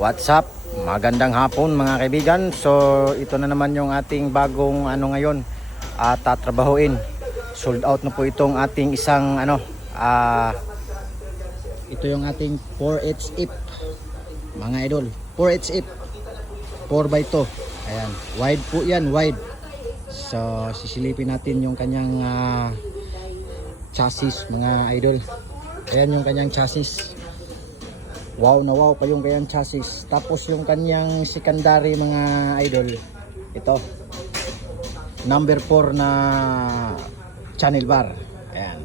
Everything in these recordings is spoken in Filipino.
What's up? Magandang hapon mga kaibigan. So ito na naman yung ating bagong ngayon tatrabahuin. Sold out na po itong ating isang ito yung ating 4HF mga idol. 4HF 4x2. Ayan, wide po yan, wide. So sisilipin natin yung kanyang chassis mga idol. Ayan yung kanyang chassis. Wow na wow pa yung kanyang chassis. Tapos yung kanyang secondary mga idol, ito number 4 na channel bar. Ayan.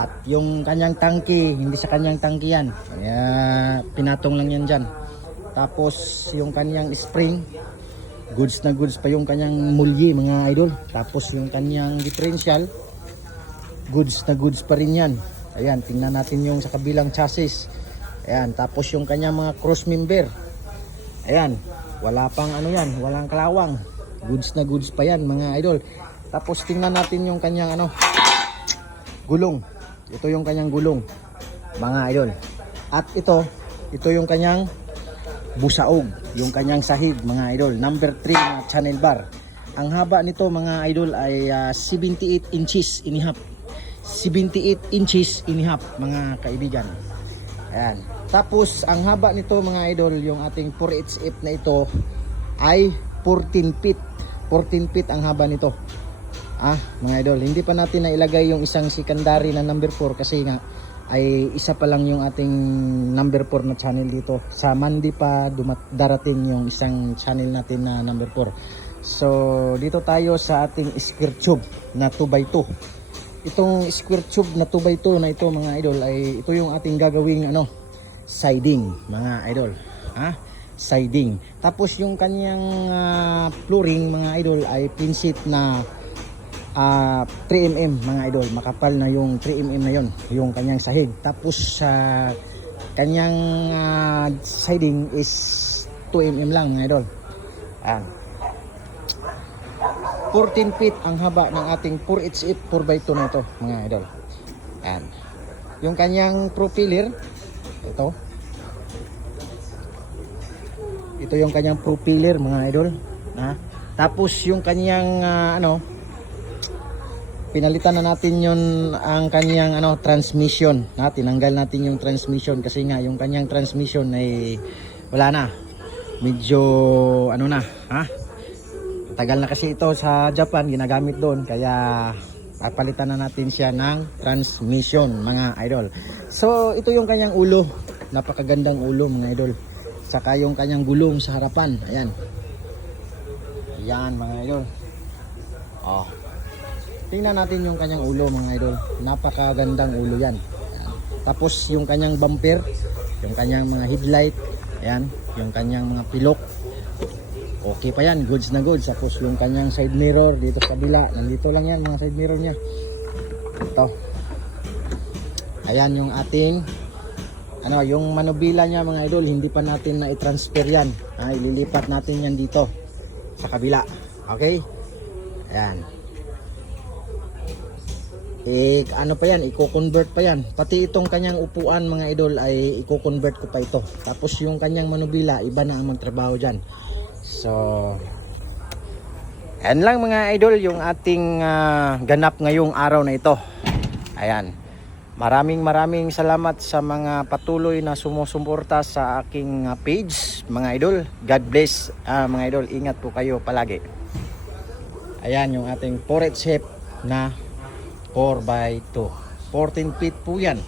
At yung kanyang tangke, hindi sa kanyang tangke yan. Kaya pinatong lang yan dyan. Tapos yung kanyang spring, goods na goods pa yung kanyang mulye mga idol. Tapos yung kanyang differential, goods na goods pa rin yan. Ayan, tingnan natin yung sa kabilang chassis. Ayan, tapos yung kanyang mga cross member. Ayan, wala pang yan, walang kalawang. Goods na goods pa yan mga idol. Tapos tingnan natin yung kanyang gulong. Ito yung kanyang gulong mga idol. At ito yung kanyang busaog, yung kanyang sahig mga idol. Number 3 na channel bar. Ang haba nito mga idol ay 78 inches and a half. 78 inches and a half mga kaibigan. Ayan. Tapos ang haba nito mga idol, yung ating 4HF na ito ay 14 feet. 14 feet ang haba nito. Mga idol, hindi pa natin nailagay yung isang secondary na number 4 kasi nga ay isa pa lang yung ating number 4 na channel dito. Sa Monday pa darating yung isang channel natin na number 4. So dito tayo sa ating square tube na 2x2. Itong square tube na 2x2 na ito mga idol ay ito yung ating gagawing siding mga idol. Siding. Tapos yung kanyang flooring mga idol ay pinsit na 3mm mga idol. Makapal na yung 3mm na yon, yung kanyang sahig. Tapos sa kanyang siding is 2mm lang mga idol. 14 feet ang haba ng ating 4HF 4x2 na ito mga idol. Ayan. Yung kanyang propeller, ito yung kanyang propeller mga idol. Tapos yung kanyang pinalitan na natin yun ang kanyang transmission. Tinanggal natin yung transmission kasi nga yung kanyang transmission ay wala na. Medyo tagal na kasi ito sa Japan, ginagamit doon, kaya papalitan na natin siya ng transmission mga idol. So ito yung kanyang ulo, napakagandang ulo mga idol. Saka yung kanyang gulong sa harapan, ayan. Yan mga idol. Tingnan natin yung kanyang ulo mga idol, napakagandang ulo yan. Ayan. Tapos yung kanyang bumper, yung kanyang mga headlight, ayan, yung kanyang mga pilok, okay pa yan, goods na goods. Tapos yung kanyang side mirror dito sa kabila, nandito lang yan mga side mirror nya. Ito. Ayan yung ating yung manubila nya mga idol, hindi pa natin na i-transfer yan. Ililipat natin yan dito sa kabila. Okay? Ayan. Pa yan, i-convert pa yan. Pati itong kanyang upuan mga idol ay i-convert ko pa ito. Tapos yung kanyang manubila, iba na ang magtrabaho dyan. So yan lang mga idol yung ating ganap ngayong araw na ito. Ayan, maraming salamat sa mga patuloy na sumusuporta sa aking page mga idol. God bless mga idol, ingat po kayo palagi. Ayan yung ating 4HF na 4x2, 14 feet po yan.